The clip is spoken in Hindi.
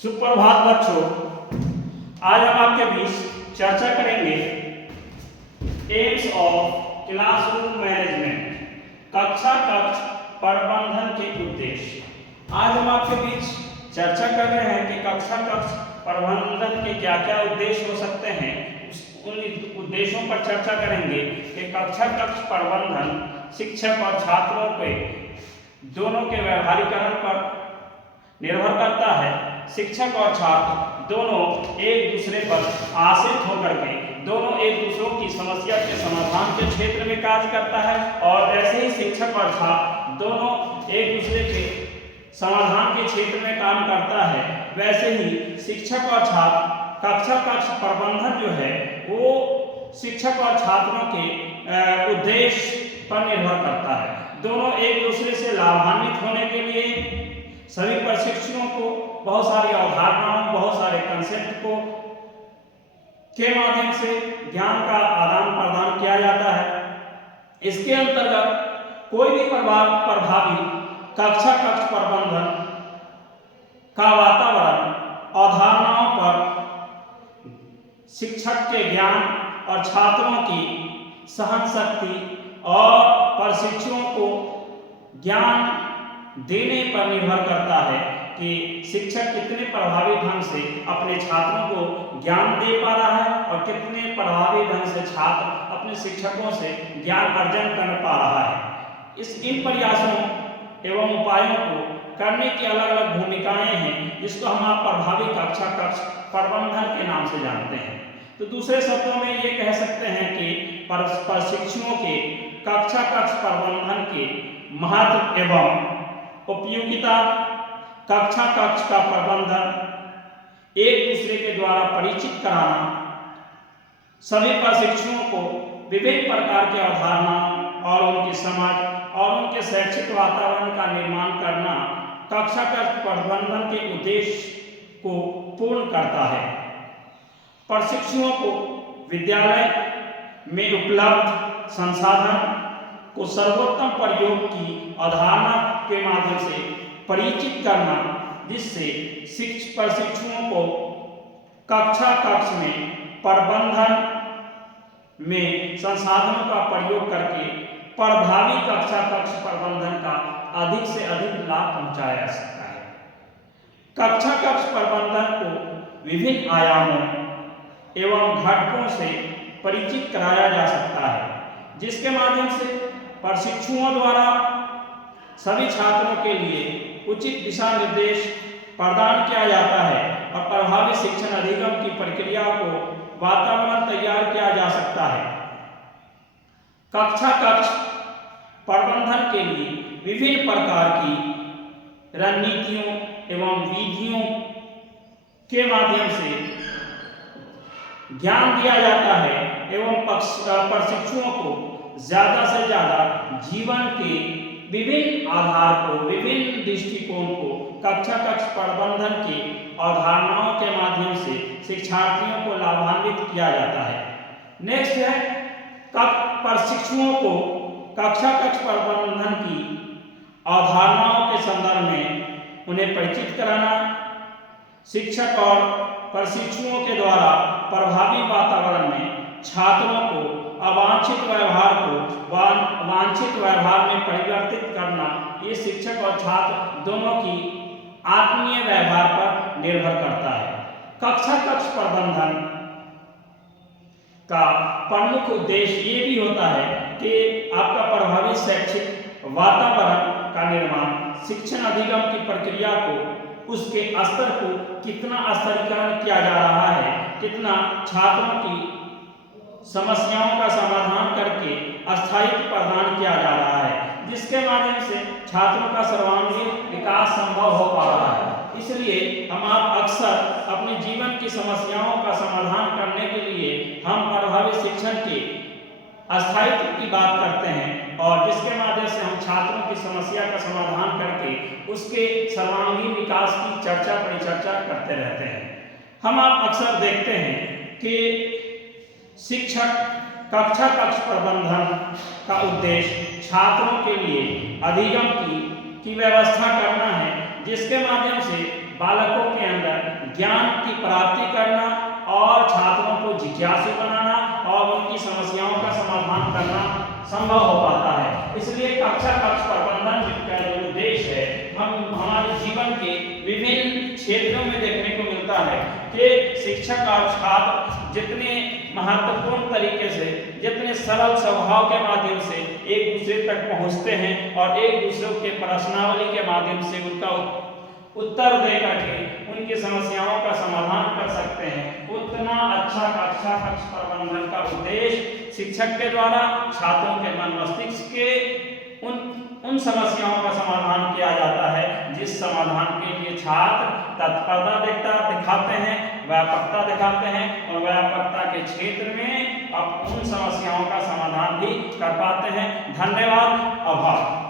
सुप्रभात बच्चों, आज हम आपके बीच चर्चा करेंगे एम्स ऑफ क्लासरूम मैनेजमेंट, कक्ष प्रबंधन के उद्देश्य। आज हम आपके बीच चर्चा कर रहे हैं कि कक्ष प्रबंधन के क्या क्या उद्देश्य हो सकते हैं। उन उद्देश्यों पर चर्चा करेंगे कि कक्ष प्रबंधन शिक्षक और छात्रों के दोनों के व्यवहारीकरण पर निर्भर करता है। शिक्षक और छात्र दोनों एक दूसरे पर आश्रित होकर के दोनों एक दूसरों की समस्या के समाधान के क्षेत्र में कार्य करता है, और जैसे ही शिक्षक और छात्र दोनों एक दूसरे के समाधान के क्षेत्र में काम करता है, वैसे ही शिक्षक और छात्र कक्ष प्रबंधन जो है वो शिक्षक और छात्रों के उद्देश्य पर निर्भर करता है। दोनों एक दूसरे से लाभान्वित होने के लिए सभी प्रशिक्षुओं को बहुत सारी अवधारणाओं, बहुत सारे कंसेप्ट को के माध्यम से ज्ञान का आदान प्रदान किया जाता है। इसके अंतर्गत कोई भी प्रभावी कक्ष प्रबंधन का वातावरण अवधारणाओं पर शिक्षक के ज्ञान और छात्रों की सहन शक्ति और प्रशिक्षुओं को ज्ञान देने पर निर्भर करता है कि शिक्षक कितने प्रभावी ढंग से अपने छात्रों को ज्ञान दे पा रहा है और कितने प्रभावी ढंग से छात्र अपने शिक्षकों से ज्ञान अर्जन कर पा रहा है। इन प्रयासों एवं उपायों को करने की अलग अलग भूमिकाएं हैं, जिसको हम आप प्रभावी कक्ष प्रबंधन के नाम से जानते हैं। तो दूसरे शब्दों में ये कह सकते हैं कि प्रशिक्षुओं के कक्ष प्रबंधन के महत्व एवं उपयोगिता, कक्ष का प्रबंधन, एक दूसरे के द्वारा परिचित कराना, सभी प्रशिक्षुओं को विभिन्न प्रकार के अवधारणाओं और उनकी समझ और उनके शैक्षिक वातावरण का निर्माण करना कक्ष प्रबंधन के उद्देश्य को पूर्ण करता है। प्रशिक्षुओं को विद्यालय में उपलब्ध संसाधन को सर्वोत्तम प्रयोग की अवधारणा के माध्यम से परिचित करना, जिससे प्रशिक्षुओं को कक्ष में प्रबंधन में संसाधनों का प्रयोग करके प्रभावी कक्ष प्रबंधन का अधिक से अधिक लाभ पहुंचाया जा सकता है। कक्ष प्रबंधन को विभिन्न आयामों एवं घटकों से परिचित कराया जा सकता है, जिसके माध्यम से प्रशिक्षुओं द्वारा सभी छात्रों के लिए उचित दिशा निर्देश प्रदान किया जाता है और प्रभावी शिक्षण अधिगम की प्रक्रिया को वातावरण तैयार किया जा सकता है। कक्ष प्रबंधन के लिए विभिन्न प्रकार की रणनीतियों एवं विधियों के माध्यम से ज्ञान दिया जाता है एवं प्रशिक्षुओं को ज्यादा से ज्यादा जीवन के विभिन्न आधार को, विभिन्न दृष्टिकोण को कक्ष प्रबंधन की अवधारणाओं के माध्यम से शिक्षार्थियों को लाभान्वित किया जाता है। नेक्स्ट है प्रशिक्षुओं को कक्ष प्रबंधन की अवधारणाओं के संदर्भ में उन्हें परिचित कराना, शिक्षक और प्रशिक्षुओं के द्वारा प्रभावी वातावरण में छात्रों को अवांछित व्यवहार को वांछित व्यवहार में परिवर्तित करना, ये शिक्षक और छात्र दोनों की आत्मीय व्यवहार पर निर्भर करता है। कक्ष प्रबंधन का प्रमुख उद्देश्य ये भी होता है कि आपका प्रभावी शैक्षिक वातावरण का निर्माण, शिक्षण अधिगम की प्रक्रिया को, उसके स्तर को कितना स्तरीकरण किया जा रहा है, कितना छात्रों की समस्याओं का समाधान करके स्थायित्व प्रदान किया जा रहा है, जिसके माध्यम से छात्रों का सर्वांगीण विकास संभव हो पा रहा है। इसलिए हम आप अक्सर अपने जीवन की समस्याओं का समाधान करने के लिए हम प्रभावी शिक्षण के स्थायित्व की बात करते हैं, और जिसके माध्यम से हम छात्रों की समस्या का समाधान करके उसके सर्वांगीण विकास की परिचर्चा करते रहते हैं। हम आप अक्सर देखते हैं कि शिक्षक कक्ष प्रबंधन का उद्देश्य छात्रों के लिए अधिगम की व्यवस्था करना है, जिसके माध्यम से बालकों के अंदर जिज्ञासु बनाना और उनकी समस्याओं का समाधान करना संभव हो पाता है। इसलिए कक्षा कक्ष प्रबंधन का जो उद्देश्य है हम हमारे जीवन के विभिन्न क्षेत्रों में देखने को मिलता है कि शिक्षक और छात्र जितने महत्वपूर्ण तरीके से, जितने सरल स्वभाव के माध्यम से एक दूसरे तक पहुंचते हैं और एक दूसरे के प्रश्नावली के माध्यम से उनका उत्तर दे करके उनकी समस्याओं का समाधान कर सकते हैं, उतना अच्छा कक्षा कक्ष प्रबंधन का उद्देश्य शिक्षक के द्वारा छात्रों के मन मस्तिष्क के उन समस्याओं का समाधान किया जाता है जिस समाधान के लिए छात्र तत्परता दिखाते हैं, व्यापकता दिखाते हैं और व्यापकता के क्षेत्र में अब उन समस्याओं का समाधान भी कर पाते हैं। धन्यवाद, आभार।